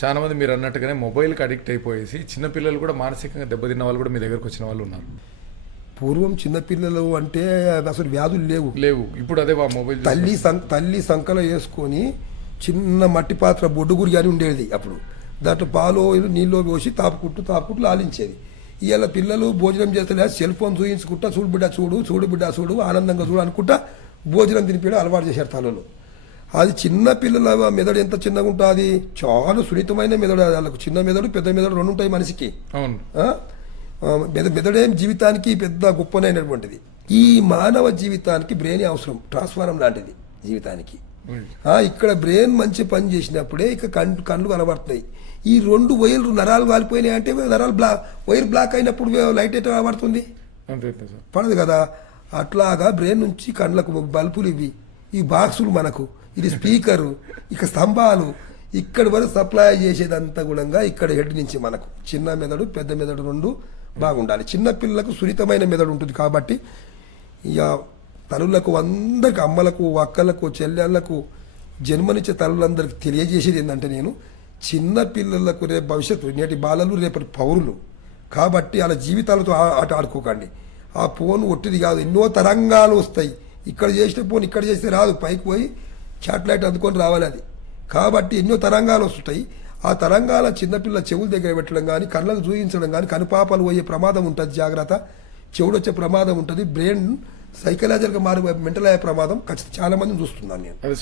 చాలా మంది మీరు అన్నట్టుగానే మొబైల్కి అడిక్ట్ అయిపోయేసి చిన్నపిల్లలు కూడా మానసికంగా దెబ్బతిన్న వాళ్ళు కూడా మీ దగ్గరకు వచ్చిన వాళ్ళు ఉన్నారు. పూర్వం చిన్నపిల్లలు అంటే అసలు వ్యాధులు లేవు. లేవు. ఇప్పుడు అదే మొబైల్ తల్లి తల్లి సంకలో వేసుకొని చిన్న మట్టి పాత్ర బొడ్డుగురి అని ఉండేది అప్పుడు. దాంట్లో పాలు నీళ్ళు పోసి తాపుకుంటూ తాపుకుంటూ లాలించేది. ఇవాళ పిల్లలు భోజనం చేస్తలే సెల్ ఫోన్ చూయించుకుంటా చూడు బిడ్డ చూడు చూడు బిడ్డ చూడు ఆనందంగా చూడు అనుకుంటా భోజనం తినిపించడం అలవాటు చేశారు తల్లులు. అది చిన్న పిల్లల మెదడు ఎంత చిన్నగా ఉంటుంది? చాలా సున్నితమైన మెదడు వాళ్ళకు చిన్న మెదడు పెద్ద మెదడు రెండు ఉంటాయి మనిషికి. మెదడేం జీవితానికి పెద్ద గొప్పనైనటువంటిది. ఈ మానవ జీవితానికి బ్రెయిన్ అవసరం ట్రాన్స్ఫారం లాంటిది జీవితానికి. ఇక్కడ బ్రెయిన్ మంచి పని చేసినప్పుడే ఇక కళ్ళు కళ్ళు కనబడుతున్నాయి ఈ రెండు వైర్లు నరాలు కాలిపోయినాయి అంటే నరాలు బ్లా వైర్ బ్లాక్ అయినప్పుడు లైట్ ఎట్లా కనబడుతుంది? పడదు కదా. అట్లాగా బ్రెయిన్ నుంచి కళ్ళకు బల్బులు ఇవి ఈ బాక్సులు మనకు. ఇది స్పీకరు ఇక స్తంభాలు. ఇక్కడ వరకు సప్లై చేసేదంతా కూడా ఇక్కడ హెడ్ నుంచి మనకు. చిన్న మెదడు పెద్ద మెదడు రెండు బాగుండాలి. చిన్న పిల్లలకు సున్నితమైన మెదడు ఉంటుంది కాబట్టి ఇక తల్లులకు అందరికి అమ్మలకు అక్కలకు చెల్లెళ్ళకు జన్మనిచ్చే తల్లులందరికీ తెలియజేసేది ఏంటంటే నేను చిన్న పిల్లలకు రేపు భవిష్యత్తు నేటి బాలలు రేపటి పౌరులు. కాబట్టి వాళ్ళ జీవితాలతో ఆ- ఆట ఆడుకోకండి. ఆ ఫోన్ ఒట్టిది కాదు. ఎన్నో తరంగాలు వస్తాయి. ఇక్కడ చేసిన ఫోన్ ఇక్కడ చేస్తే రాదు. పైకి పోయి శాటిలైట్ అందుకొని రావాలి అది. కాబట్టి ఎన్నో తరంగాలు వస్తుంటాయి. ఆ తరంగాల చిన్నపిల్ల చెవుల దగ్గర పెట్టడం కానీ కళ్ళకు చూయించడం కానీ కనుపాపలు పోయే ప్రమాదం ఉంటుంది జాగ్రత్త. చెవుడు వచ్చే ప్రమాదం ఉంటుంది. బ్రెయిన్ సైకలాజికల్గా మారి మెంటల్ అయ్యే ప్రమాదం ఖచ్చితంగా చాలామందిని చూస్తున్నాను నేను.